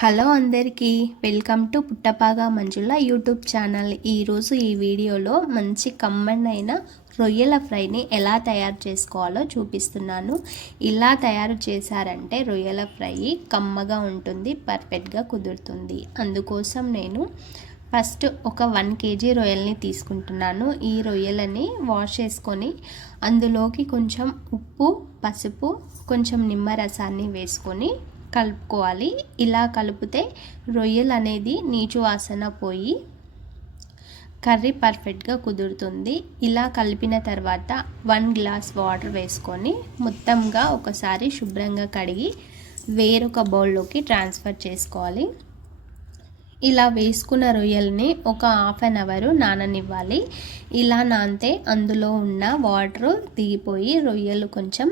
Hello అందరికీ welcome to Puttapaga Manjula YouTube channel. ఈరోజు ఈ వీడియోలో మంచి కమ్మనైన రొయ్యల ఫ్రైని ఎలా తయారు చేసుకోవాలో చూపిస్తున్నాను. ఇలా తయారు చేశారంటే రొయ్యల ఫ్రై కమ్మగా ఉంటుంది పర్ఫెక్ట్గా కుదురుతుంది. అందుకోసం నేను ఫస్ట్ ఒక వన్ కేజీ రొయ్యల్ని తీసుకుంటున్నాను. ఈ రొయ్యలని వాష్ చేసుకొని అందులోకి కొంచెం ఉప్పు పసుపు కొంచెం నిమ్మరసాన్ని వేసుకొని కలుపుకోవాలి. ఇలా కలిపితే రొయ్యలు అనేది నీచు వాసన పోయి కర్రీ పర్ఫెక్ట్గా కుదురుతుంది. ఇలా కలిపిన తర్వాత వన్ గ్లాస్ వాటర్ వేసుకొని మొత్తంగా ఒకసారి శుభ్రంగా కడిగి వేరొక బౌల్లోకి ట్రాన్స్ఫర్ చేసుకోవాలి. ఇలా వేసుకున్న రొయ్యల్ని ఒక హాఫ్ అన్ అవర్ నాననివ్వాలి. ఇలా నానితే అందులో ఉన్న వాటర్ దిగిపోయి రొయ్యలు కొంచెం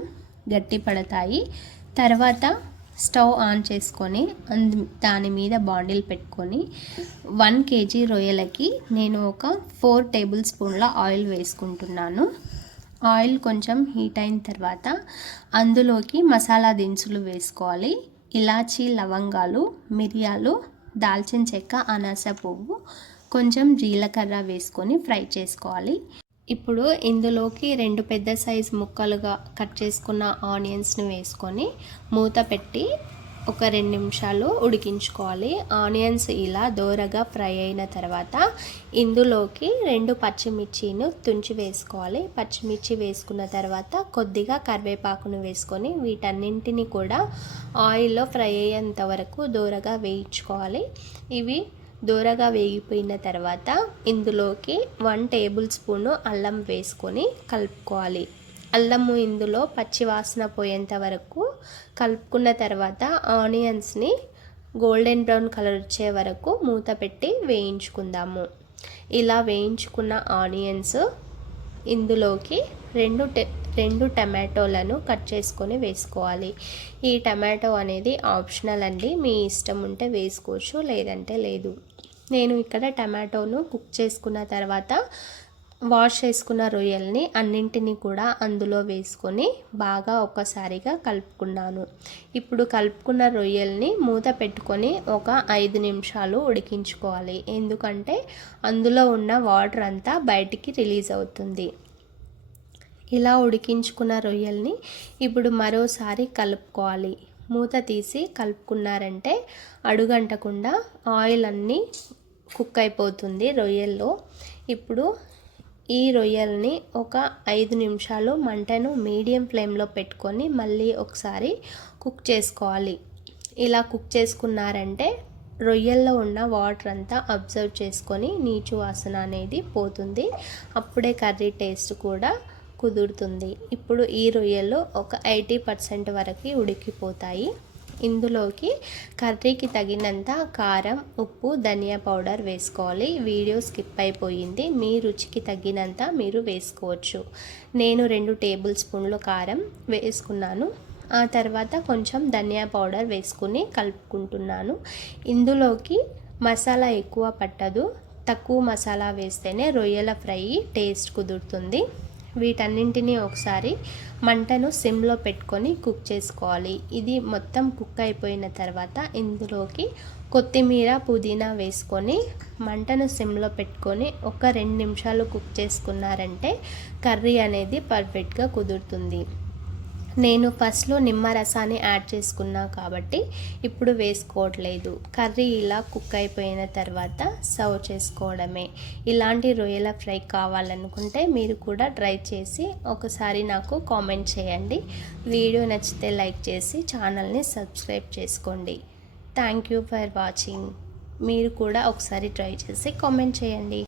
గట్టి పడతాయి తర్వాత స్టవ్ ఆన్ చేసుకొని దాని మీద బాండిల్ పెట్టుకొని వన్ కేజీ రొయ్యలకి నేను ఒక ఫోర్ టేబుల్ స్పూన్ల ఆయిల్ వేసుకుంటున్నాను. ఆయిల్ కొంచెం హీట్ అయిన తర్వాత అందులోకి మసాలా దినుసులు వేసుకోవాలి. ఇలాచీ లవంగాలు మిరియాలు దాల్చిన చెక్క అనాస పువ్వు కొంచెం జీలకర్ర వేసుకొని ఫ్రై చేసుకోవాలి. ఇప్పుడు ఇందులోకి రెండు పెద్ద సైజు ముక్కలుగా కట్ చేసుకున్న ఆనియన్స్ని వేసుకొని మూత పెట్టి ఒక రెండు నిమిషాలు ఉడికించుకోవాలి. ఆనియన్స్ ఇలా దోరగా ఫ్రై అయిన తర్వాత ఇందులోకి రెండు పచ్చిమిర్చిను తుంచి వేసుకోవాలి. పచ్చిమిర్చి వేసుకున్న తర్వాత కొద్దిగా కరివేపాకును వేసుకొని వీటన్నింటిని కూడా ఆయిల్లో ఫ్రై అయ్యేంత వరకు దోరగా వేయించుకోవాలి. ఇవి దూరగా వేగిపోయిన తర్వాత ఇందులోకి వన్ టేబుల్ స్పూను అల్లం వేసుకొని కలుపుకోవాలి. అల్లము ఇందులో పచ్చి వాసన పోయేంత వరకు కలుపుకున్న తర్వాత ఆనియన్స్ని గోల్డెన్ బ్రౌన్ కలర్ వచ్చే వరకు మూత పెట్టి వేయించుకుందాము. ఇలా వేయించుకున్న ఆనియన్స్ ఇందులోకి రెండు రెండు టమాటోలను కట్ చేసుకొని వేసుకోవాలి. ఈ టమాటో అనేది ఆప్షనల్ అండి. మీ ఇష్టం ఉంటే వేసుకోవచ్చు లేదంటే లేదు. నేను ఇక్కడ టమాటోను కుక్ చేసుకున్న తర్వాత వాష్ చేసుకున్న రొయ్యల్ని అన్నింటినీ కూడా అందులో వేసుకొని బాగా ఒకసారిగా కలుపుకున్నాను. ఇప్పుడు కలుపుకున్న రొయ్యల్ని మూత పెట్టుకొని ఒక ఐదు నిమిషాలు ఉడికించుకోవాలి. ఎందుకంటే అందులో ఉన్న వాటర్ అంతా బయటికి రిలీజ్ అవుతుంది. ఇలా ఉడికించుకున్న రొయ్యల్ని ఇప్పుడు మరోసారి కలుపుకోవాలి. మూత తీసి కలుపుకున్నారంటే అడుగంటకుండా ఆయిల్ అన్నీ కుక్ అయిపోతుంది రొయ్యల్లో. ఇప్పుడు ఈ రొయ్యల్ని ఒక ఐదు నిమిషాలు మంటను మీడియం ఫ్లేమ్లో పెట్టుకొని మళ్ళీ ఒకసారి కుక్ చేసుకోవాలి. ఇలా కుక్ చేసుకున్నారంటే రొయ్యల్లో ఉన్న వాటర్ అంతా అబ్జర్వ్ చేసుకొని నీచు వాసన అనేది పోతుంది. అప్పుడే కర్రీ టేస్ట్ కూడా కుదురుతుంది. ఇప్పుడు ఈ రొయ్యలు ఒక ఎయిటీ పర్సెంట్ వరకు ఉడికిపోతాయి. ఇందులోకి కర్రీకి తగినంత కారం ఉప్పు ధనియా పౌడర్ వేసుకోవాలి. వీడియో స్కిప్ అయిపోయింది. మీ రుచికి తగినంత మీరు వేసుకోవచ్చు. నేను రెండు టేబుల్ స్పూన్లు కారం వేసుకున్నాను. ఆ తర్వాత కొంచెం ధనియా పౌడర్ వేసుకుని కలుపుకుంటున్నాను. ఇందులోకి మసాలా ఎక్కువ పట్టదు. తక్కువ మసాలా వేస్తేనే రొయ్యల ఫ్రై టేస్ట్ కుదురుతుంది. వీటన్నింటినీ ఒకసారి మంటను సిమ్లో పెట్టుకొని కుక్ చేసుకోవాలి. ఇది మొత్తం కుక్ అయిపోయిన తర్వాత ఇందులోకి కొత్తిమీర పుదీనా వేసుకొని మంటను సిమ్లో పెట్టుకొని ఒక రెండు నిమిషాలు కుక్ చేసుకున్నారంటే కర్రీ అనేది పర్ఫెక్ట్గా కుదురుతుంది. నేను ఫస్ట్లో నిమ్మరసాన్ని యాడ్ చేసుకున్నా కాబట్టి ఇప్పుడు వేసుకోవట్లేదు. కర్రీ ఇలా కుక్ అయిపోయిన తర్వాత సర్వ్ చేసుకోవడమే. ఇలాంటి రొయ్యల ఫ్రై కావాలనుకుంటే మీరు కూడా ట్రై చేసి ఒకసారి నాకు కామెంట్ చేయండి. వీడియో నచ్చితే లైక్ చేసి ఛానల్ని సబ్స్క్రైబ్ చేసుకోండి. థ్యాంక్ యూ ఫర్ వాచింగ్ మీరు కూడా ఒకసారి ట్రై చేసి కామెంట్ చేయండి.